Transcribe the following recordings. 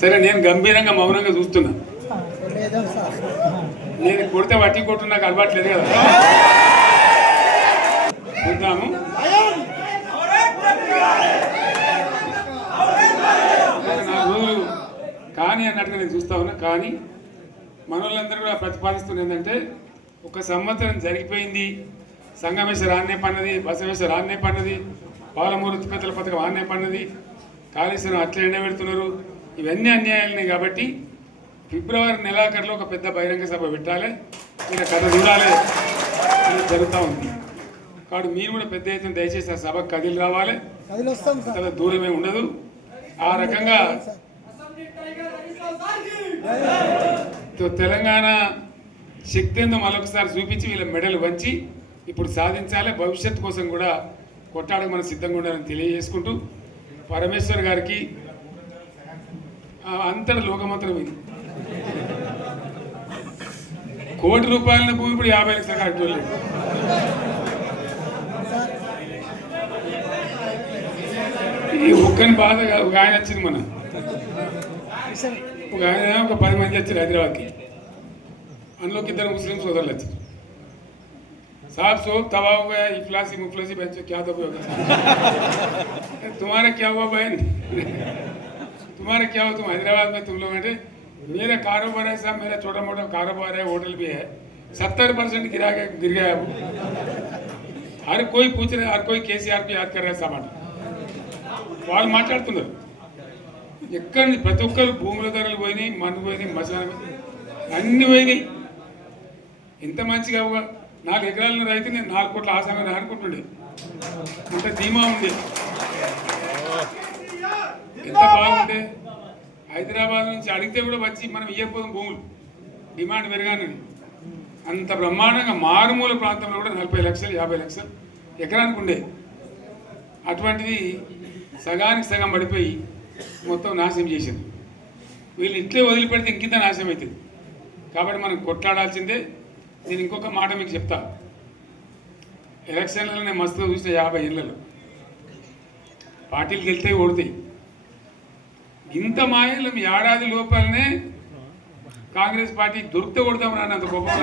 సరే నేను గంభీరంగా మౌనంగా చూస్తున్నా. నేను కొడితే వట్టి కొట్టు నాకు అలవాట్లేదు కదా. చూద్దాము. కానీ అన్నట్టుగా నేను చూస్తా ఉన్నా. కానీ మనోళ్ళందరూ కూడా ప్రతిపాదిస్తుంది ఏంటంటే, ఒక సంవత్సరం జరిగిపోయింది, సంగమేశ్వర ఆన్నే పన్నది, బసవేశ్వర ఆన్నే పన్నది, పాలమూరు ఉత్కతల పథకం ఆన్నే పన్నది, కాళేశ్వరం అట్లా ఎండబెడుతున్నారు, ఇవన్నీ అన్యాయాలని. కాబట్టి ఫిబ్రవరి నెలాఖరులో ఒక పెద్ద బహిరంగ సభ పెట్టాలి, మీరు కథ చూడాలి అని జరుగుతూ ఉంది. కాబట్టి మీరు కూడా పెద్ద ఎత్తున దయచేసి ఆ సభకు కదిలి రావాలి, చాలా దూరమే ఉండదు. ఆ రకంగా తెలంగాణ శక్తి ఏందో మరొకసారి చూపించి వీళ్ళ మెడలు వంచి ఇప్పుడు సాధించాలి. భవిష్యత్తు కోసం కూడా కొట్టాడకు మనం సిద్ధంగా ఉండాలని తెలియజేసుకుంటూ, పరమేశ్వర్ గారికి అంతటి లోకమంతరం ఇది. కోటి రూపాయల భూమి ఇప్పుడు 50 లక్షలు కట్టలేదు. ఈ ఒక్కని బాధ ఒక ఆయన వచ్చింది, మన ఒక ఆయన ఒక 10 మంది వచ్చారు హైదరాబాద్కి. అందులోకి 2 ముస్లిం సోదరులు వచ్చారు. साहब सोब तबाह हो गया, इफलासी मुफलसी बच्चों क्या दबे होगा, तुम्हारा क्या हुआ बहन, तुम्हारा क्या हुआ, तुम हैदराबाद में तुम लोग हैं, मेरा कारोबार है साहब, मेरा छोटा मोटा कारोबार है, होटल भी है, 70% गिर गया अब. हर कोई पूछ रहे, हर कोई केसीआर को याद कर रहा है सामान. వాళ్ళు మాట్లాడుతున్నారు. ఎక్కడ ప్రతి ఒక్కరు భూముల ధరలు పోయినాయి, మన్ను పోయినాయి, మసాలా అన్ని పోయినాయి. ఎంత మంచిగా 4 ఎకరాల రైతు నేను 4 కోట్ల ఆశంగా అనుకుంటుండే, అంత ధీమా ఉంది. ఎంత బాగుంటే హైదరాబాద్ నుంచి అడిగితే కూడా వచ్చి మనం ఇవ్వకపోదాం భూములు, డిమాండ్ పెరగానని. అంత బ్రహ్మాండంగా మారుమూల ప్రాంతంలో కూడా 40 లక్షలు 50 లక్షలు ఎకరానికి ఉండే. అటువంటిది సగానికి సగం పడిపోయి మొత్తం నాశనం చేసింది. వీళ్ళు ఇట్లే వదిలిపెడితే ఇంకింత నాశనం అవుతుంది. కాబట్టి మనం కొట్లాడాల్సిందే. నేను ఇంకొక మాట మీకు చెప్తా. ఎలక్షన్లలో నేను మస్తుగా చూసిన 50 ఏళ్ళలో పార్టీలు గెలితే ఓడతాయి. ఇంత మాయలు ఏడాది లోపలనే కాంగ్రెస్ పార్టీ దొరికితే కొడతాం రాని అంత గొప్పగా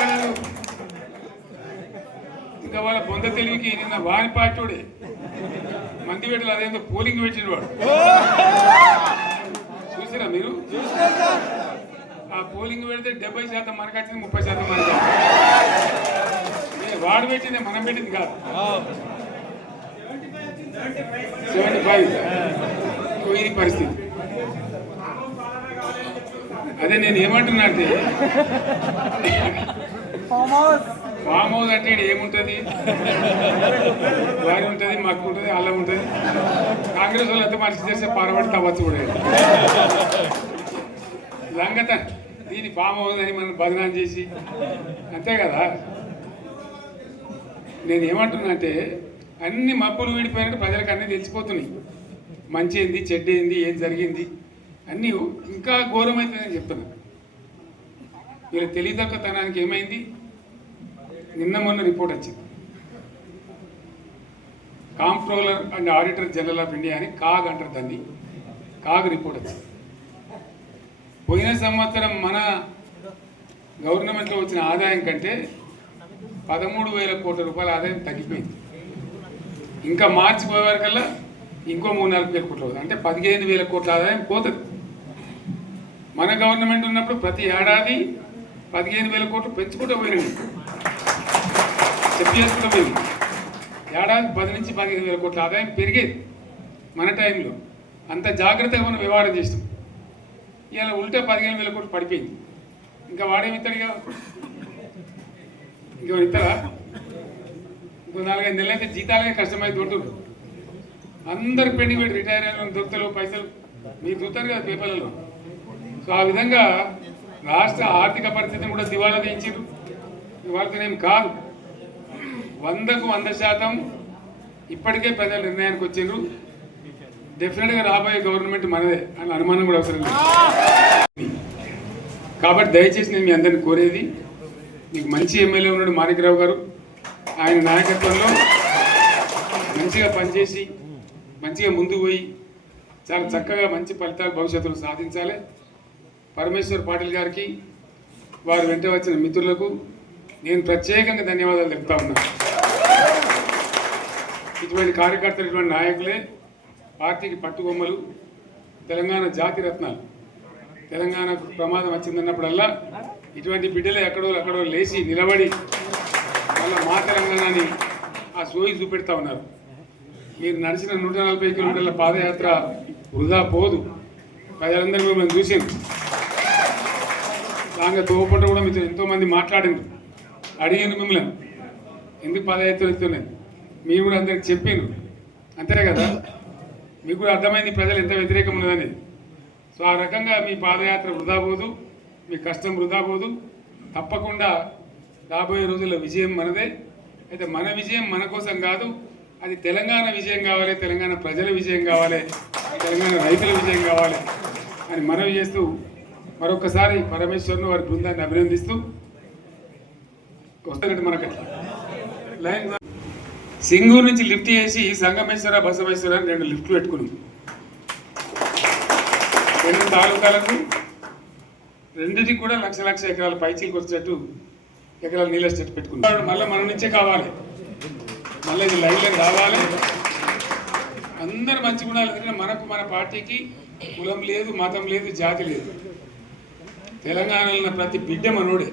ఏడాది. ఇంకా వాళ్ళ బొంద తెలివికి నిన్న వారి పార్టీడే మంది పెట్టాలి, అదేందో పోలింగ్ పెట్టిన వాడు చూసారా మీరు? ఆ పోలింగ్ పెడితే 70% మనకు వచ్చింది, 30% మనకి. వాడు పెట్టింది మనం పెట్టింది కాదు. 75 ఇది పరిస్థితి. అదే నేను ఏమంటున్నా అంటే, ఫామ్ హౌస్ అంటే ఏముంటుంది, వారి ఉంటుంది, మాకు ఉంటుంది, అల్లం ఉంటుంది. కాంగ్రెస్ వాళ్ళు ఎంత మనిషి చేస్తే పారబడి తవ్వచ్చు కూడా లంగత. దీన్ని ఫామ్ హౌస్ అని మనం బదనాం చేసి అంతే కదా. నేను ఏమంటున్నా అంటే, అన్ని మప్పులు వీడిపోయినట్టు ప్రజలకు అన్నీ తెలిసిపోతున్నాయి. మంచి ఏంది, చెడ్డ ఏంది, ఏం జరిగింది అన్నీ ఇంకా ఘోరమవుతుందని చెప్తున్నా. వీళ్ళ తెలియదక్కతనానికి ఏమైంది, నిన్న మొన్న రిపోర్ట్ వచ్చింది. Comptroller and auditor general of India అని కాగ్ అంటారు దాన్ని. కాగ్ రిపోర్ట్ వచ్చింది. పోయిన సంవత్సరం మన గవర్నమెంట్లో వచ్చిన ఆదాయం కంటే 13,000 కోట్ల రూపాయల ఆదాయం తగ్గిపోయింది. ఇంకా మార్చి పోయే వరకల్లా ఇంకో 3-4 వేల కోట్లు అవుతుంది. అంటే 15,000 కోట్ల ఆదాయం పోతుంది. మన గవర్నమెంట్ ఉన్నప్పుడు ప్రతి ఏడాది 15,000 కోట్లు పెంచుకుంటూ పోయినండి, చెప్పేసుకుంటూ పోయింది. ఏడాది 10 నుంచి 15,000 కోట్ల ఆదాయం పెరిగేది మన టైంలో. అంత జాగ్రత్తగా మనం వ్యవహారం చేస్తాం. ఇలా ఉల్టా 15,000 కోట్లు పడిపోయింది. ఇంకా వాడేమిస్తాడుగా, ఇంకో ఇస్తారా? ఇంకో 4-5 నెలలు అయితే జీతాలే కష్టమైంది ఉంటున్నారు. అందరికి పెండింగ్ పెట్టి రిటైర్ అయిన దొరుకుతలు పైసలు మీరు చూస్తారు కదా పేపర్లలో. సో ఆ విధంగా రాష్ట్ర ఆర్థిక పరిస్థితిని కూడా దివాలా తీయించారు. వాళ్ళతోనేం కాదు, 100కు 100% ఇప్పటికే ప్రజల నిర్ణయానికి వచ్చారు. డెఫినెట్గా రాబోయే గవర్నమెంట్ మనదే అని అనుమానం కూడా అవసరం లేదు. కాబట్టి దయచేసి నేను మీ అందరిని కోరేది, మీకు మంచి ఎమ్మెల్యే ఉన్నాడు మాణిక్రావు గారు, ఆయన నాయకత్వంలో మంచిగా పనిచేసి మంచిగా ముందుకు పోయి చాలా చక్కగా మంచి ఫలితాలు భవిష్యత్తులో సాధించాలి. పరమేశ్వర్ పాటిల్ గారికి వారు వెంట వచ్చిన మిత్రులకు నేను ప్రత్యేకంగా ధన్యవాదాలు చెప్తా ఉన్నాను. ఇటువంటి కార్యకర్తలు, ఇటువంటి నాయకులే పార్టీకి పట్టుబొమ్మలు, తెలంగాణ జాతి రత్నాలు. తెలంగాణకు ప్రమాదం వచ్చిందన్నప్పుడల్లా ఇటువంటి బిడ్డలే అక్కడో లేచి నిలబడి మళ్ళీ మా తెలంగాణని ఆ సోయి చూపెడతా ఉన్నారు. మీరు నడిచిన 140 కిలోమీటర్ల పాదయాత్ర వృధా పోదు. ప్రజలందరూ మిమ్మల్ని చూసింది. దాంట్లో తోపట కూడా మీతో ఎంతోమంది మాట్లాడిండ్రు, అడిగిండ్రు మిమ్మల్ని ఎందుకు పాదయాత్ర ఇస్తున్నాయి. మీరు కూడా అందరికి చెప్పిండ్రు, అంతే కదా. మీకు కూడా అర్థమైంది ప్రజలు ఎంత వ్యతిరేకం ఉన్నదని. సో ఆ రకంగా మీ పాదయాత్ర వృధా పోదు, మీ కష్టం వృధా పోదు. తప్పకుండా రాబోయే రోజుల్లో విజయం మనదే. అయితే మన విజయం మన కోసం కాదు, అది తెలంగాణ విజయం కావాలి, తెలంగాణ ప్రజల విజయం కావాలి, తెలంగాణ రైతుల విజయం కావాలి అని మనవి చేస్తూ మరొకసారి పరమేశ్వరుని వారి బృందాన్ని అభినందిస్తూ వస్తున్నట్టు మనకి లైన్ సింగూరు నుంచి లిఫ్ట్ చేసి సంగమేశ్వర బసవేశ్వర అని 2 లిఫ్ట్లు పెట్టుకున్నాం. 2 తాలూకాలకు రెండింటికి కూడా లక్ష ఎకరాల పైచీలకు వచ్చేటట్టు ఎకరాల నీళ్ళ స్టెట్ పెట్టుకున్నాం. మళ్ళీ మన నుంచే కావాలి, మళ్ళీ ఇది లైన్లో రావాలి. అందరు మంచిగా ఉండాలి. ఎందుకంటే మనకు మన పార్టీకి కులం లేదు, మతం లేదు, జాతి లేదు. తెలంగాణలో ఉన్న ప్రతి బిడ్డ మనోడే.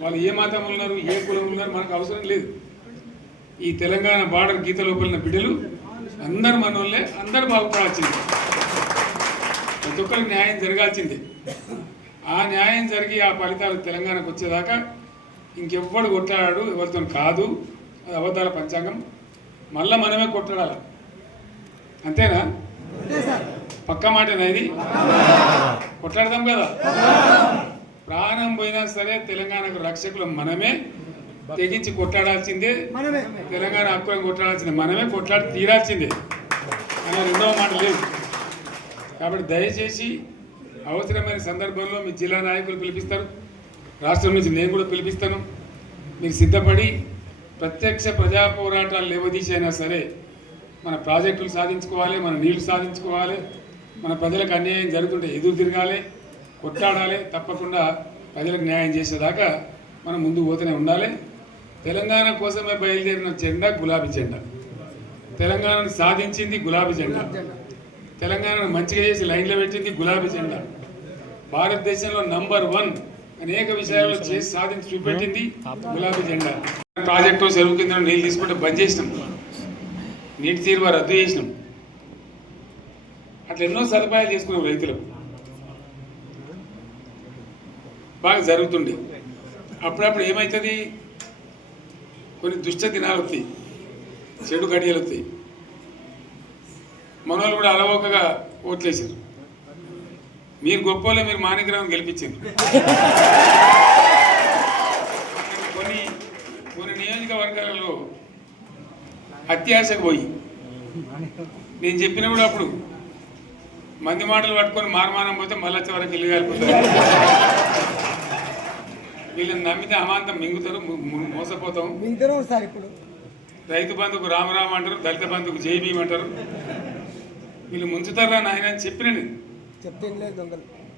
వాళ్ళు ఏ మతం ఉన్నారు, ఏ కులం ఉన్నారు మనకు అవసరం లేదు. ఈ తెలంగాణ బార్డర్ గీత లోపలిన బిడ్డలు అందరు మనోళ్ళే, అందరు బాగుపడాల్సిందే. ప్రతి ఒక్కరికి న్యాయం జరగాల్సిందే. ఆ న్యాయం జరిగి ఆ ఫలితాలు తెలంగాణకు వచ్చేదాకా ఇంకెవ్వడు కొట్లాడాడు, ఎవరితో కాదు. అది అబద్ధాల పంచాంగం. మళ్ళీ మనమే కొట్లాడాలి, అంతేనా? పక్క మాటేనా ఇది? కొట్లాడదాం కదా. ప్రాణం పోయినా సరే తెలంగాణకు రక్షకులు మనమే, తెగించి కొట్లాడాల్సిందే. తెలంగాణ హక్కులను కొట్లాడాల్సిందే, మనమే కొట్లాడి తీరాల్సిందే అనే రెండవ మాట లేదు. కాబట్టి దయచేసి అవసరమైన సందర్భంలో మీ జిల్లా నాయకులు పిలిపిస్తారు, రాష్ట్రం నుంచి నేను కూడా పిలిపిస్తాను. మీరు సిద్ధపడి ప్రత్యక్ష ప్రజా పోరాటాలు లేవదీసైనా సరే మన ప్రాజెక్టులు సాధించుకోవాలి, మన నీళ్లు సాధించుకోవాలి, మన ప్రజలకు అన్యాయం జరుగుతుంటే ఎదురు తిరగాలి, కొట్లాడాలి. తప్పకుండా ప్రజలకు న్యాయం చేసేదాకా మనం ముందు పోతూనే ఉండాలి. తెలంగాణ కోసమే బయలుదేరిన జెండా గులాబీ జెండా. తెలంగాణను సాధించింది గులాబీ జెండా. తెలంగాణను మంచిగా చేసి లైన్లో పెట్టింది గులాబీ జెండా. భారతదేశంలో నంబర్ 1 అనేక విషయాల్లో చేసి సాధించి చూపెట్టింది గులాబీ జెండా. ప్రాజెక్టు చెరువు కింద నీళ్ళు తీసుకుంటే బంద్ చేసినాం, నీటి తీరువ రద్దు చేసినాం. అట్లా ఎన్నో సదుపాయాలు చేసుకున్నాం. రైతులకు బాగా జరుగుతుండే. అప్పుడప్పుడు ఏమవుతుంది, కొన్ని దుష్ట దినాలు వస్తాయి, చెడు గడియలు వస్తాయి. మనోళ్ళు కూడా అలవోకగా ఓట్లేసారు. మీరు గొప్పలే, మీరు మాణిగ్రహం గెలిపించారు. కొన్ని నియోజకవర్గాలలో అత్యాశకు పోయి నేను చెప్పినప్పుడు అప్పుడు మంది మాటలు పట్టుకొని మారమానం పోతే మళ్ళీ వరకు ఇల్లు కాలిపోతారు. వీళ్ళని నమ్మితే అమాంతం మింగుతారు, మోసపోతాం. ఇప్పుడు రైతు బంధుకు రామరామ అంటారు, దళిత బంధుకు జై భీమ్ అంటారు. వీళ్ళు ముంచుతారా నాయన అని చెప్పిన నేను.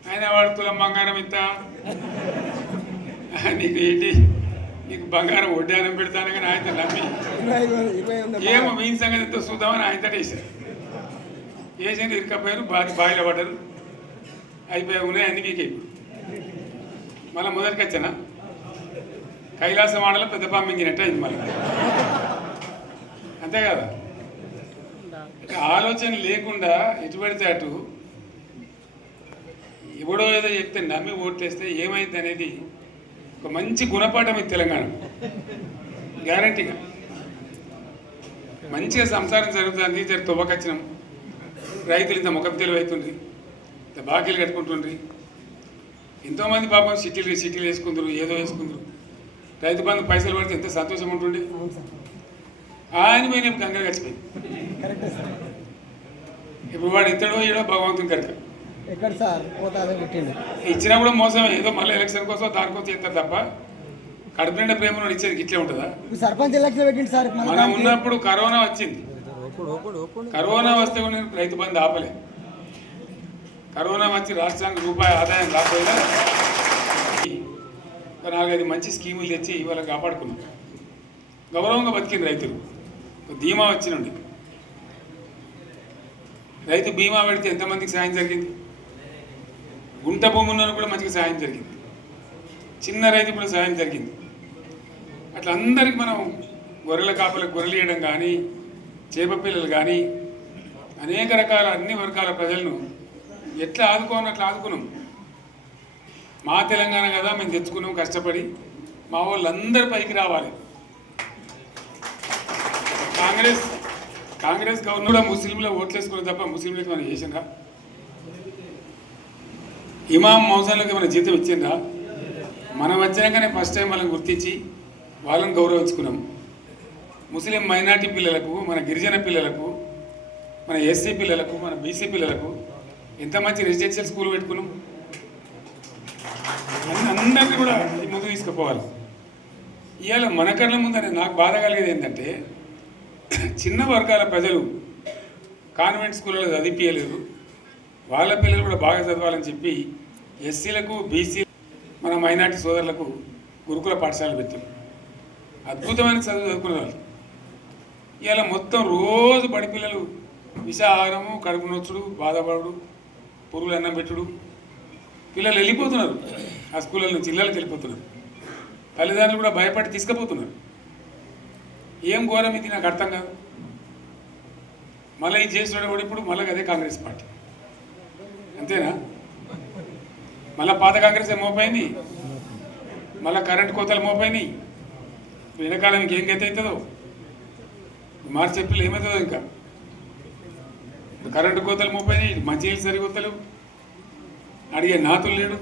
ఆయన వాడు తులం బంగారం ఇంత, నీకు ఏంటి, నీకు బంగారం వడ్డానం పెడతాను కానీ ఆయన నమ్మి ఏమో మీ సంగతి ఎంతో చూద్దామని ఆయనతో వేసారు. వేసాను, ఇరుకపోయారు, బావిలో పడ్డారు, అయిపోయి ఉన్నాయి అన్ని మీకు. మళ్ళీ మొదటికి వచ్చానా కైలాసం ఆడలో పెద్ద పంపింగినట్టు అయింది మళ్ళీ, అంతే కదా. ఆలోచన లేకుండా ఎటు పడితే అటు ఎవడో ఏదో చెప్తే నమ్మి ఓట్లేస్తే ఏమైంది అనేది ఒక మంచి గుణపాఠం ఇది తెలంగాణ. గ్యారంటీగా మంచిగా సంసారం జరుగుతుంది. జర తువ్వకొచ్చినాం, రైతులు ఇంత ముఖం తెలివి అవుతుండ్రి, ఇంత బాకీలు కట్టుకుంటుండ్రి. ఎంతోమంది పాపం సిటీలు వేసుకుందరు, ఏదో వేసుకుందరు. రైతు బంధు పైసలు పడితే ఎంత సంతోషం ఉంటుండే. ఆయన పోయిన గంగలు గచ్చిపోయింది. ఇప్పుడు వాడు ఇతడో ఏడో భగవంతుని కనుక ఇచ్చినా కూడా మోసమే. ఏదో మళ్ళీ ఎలక్షన్ కోసం దానికోసం చేస్తారు తప్ప కడుపు నిండా ప్రేమను ఇచ్చేది ఇట్లే ఉంటుందా? సర్పంచ్ ఎలక్షన్ పెట్టింది సార్. మనం ఉన్నప్పుడు కరోనా వచ్చింది, కరోనా వస్తే కూడా నేను రైతు బంధు ఆపలే. కరోనా వచ్చి రాష్ట్రానికి రూపాయి ఆదాయం రాకపోయినా 4-5 మంచి స్కీములు తెచ్చి ఇవాళ కాపాడుకున్నాం. గౌరవంగా బతికిన రైతులు ధీమా వచ్చినండి. రైతు బీమా పెడితే ఎంతమందికి సాయం జరిగింది? గుంట భూమి ఉన్న కూడా మంచిగా సాయం జరిగింది. చిన్న రైతు కూడా సాయం జరిగింది. అట్లా అందరికీ మనం గొర్రెల కాపలకు గొర్రెలు ఇవ్వడం కానీ, చేప పిల్లలు కానీ, అనేక రకాల అన్ని వర్గాల ప్రజలను ఎట్లా ఆదుకోని అట్లా ఆదుకున్నాం. మా తెలంగాణ కదా మేము తెచ్చుకున్నాం కష్టపడి. మా వాళ్ళందరూ పైకి రావాలి. కాంగ్రెస్ గవర్నర్ కూడా ముస్లింలు ఓట్లేసుకున్న తప్ప ముస్లింలకి మనం చేసిందా? ఇమాం మౌజాన్లకి మన జీతం ఇచ్చిందా? మనం వచ్చినాకనే ఫస్ట్ టైం వాళ్ళని గుర్తించి వాళ్ళని గౌరవించుకున్నాం. ముస్లిం మైనార్టీ పిల్లలకు, మన గిరిజన పిల్లలకు, మన ఎస్సీ పిల్లలకు, మన బీసీ పిల్లలకు ఎంత మంచి రెసిడెన్షియల్ స్కూల్ పెట్టుకున్నాం. అందరినీ కూడా ముందు తీసుకుపోవాలి. ఇవాళ మన కళ్ళ ముందరే నాకు బాధ కలిగేది ఏంటంటే, చిన్న వర్గాల ప్రజలు కాన్వెంట్ స్కూళ్ళలో చదివించలేదు. వాళ్ళ పిల్లలు కూడా బాగా చదవాలని చెప్పి ఎస్సీలకు, బీసీ, మన మైనార్టీ సోదరులకు గురుకుల పాఠశాలలు పెట్టాం. అద్భుతమైన చదువు చదువుకునే వాళ్ళు. ఇవాళ మొత్తం రోజు బడి పిల్లలు విషాహారము, కడుపు నొచ్చుడు, బాధపడు, పురుగులు అన్నం పెట్టుడు. పిల్లలు వెళ్ళిపోతున్నారు ఆ స్కూళ్ళ నుంచి, ఇళ్ళకి వెళ్ళిపోతున్నారు. తల్లిదండ్రులు కూడా భయపడి తీసుకుపోతున్నారు. ఏం ఘోరం ఇది నాకు అర్థం కాదు. మళ్ళీ ఇది చేసినాడు కూడా ఇప్పుడు మళ్ళీ అదే కాంగ్రెస్ పార్టీ అంతేనా? మళ్ళీ పాత కాంగ్రెస్ మోపోయింది, మళ్ళీ కరెంట్ కోతలు మోపోయినాయి. వెనకాలం ఇంకేం గతి అవుతుందో మార్చి ఏప్రిల్ ఏమవుతుందో. ఇంకా కరెంటు కోతలు మోపోయినాయి, మంచినీళ్ళు సరికొత్తలు, అడిగే నాతులు లేడు.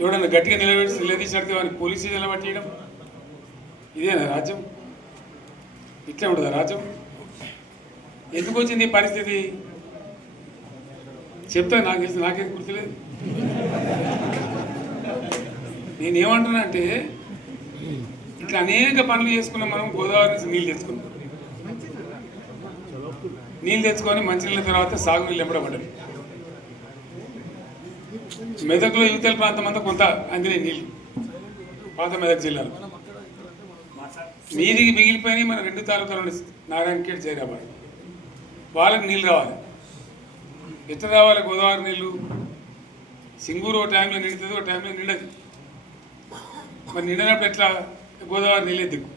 ఎవడన్నా గట్టిగా నిలదీసి వాడిని పోలీసు నిలబట్టేయడం. ఇదేనా రాజ్యం? ఇట్లా ఉండదా రాజ్యం? ఎందుకు వచ్చింది ఈ పరిస్థితి చెప్తా. నాకు తెలిసి నాకేం గుర్తులేదు. నేనేమంటున్నా అంటే, ఇట్లా అనేక పనులు చేసుకున్నాం మనం. గోదావరి నుంచి నీళ్ళు తెచ్చుకున్నాం. నీళ్ళు తెచ్చుకొని మంచినీళ్ళ తర్వాత సాగునీళ్ళు ఎంబడబడ్డాయి. మెదక్లో యువతల ప్రాంతం అంతా కొంత అందినాయి నీళ్ళు. పాత మెదక్ జిల్లాలో నీటికి మిగిలిపోయినాయి. మన 2 తాలూకాలు నారాయణఖేడ్, జైరాబాద్. వాళ్ళకి నీళ్ళు రావాలి. ఎట్లా రావాలి గోదావరి నీళ్ళు? సింగూరు ఒక టైంలో నిండుతుంది, ఒక టైంలో నిండదు. మరి నిండినప్పుడు ఎట్లా? గోదావరి నీళ్ళే దిక్కు.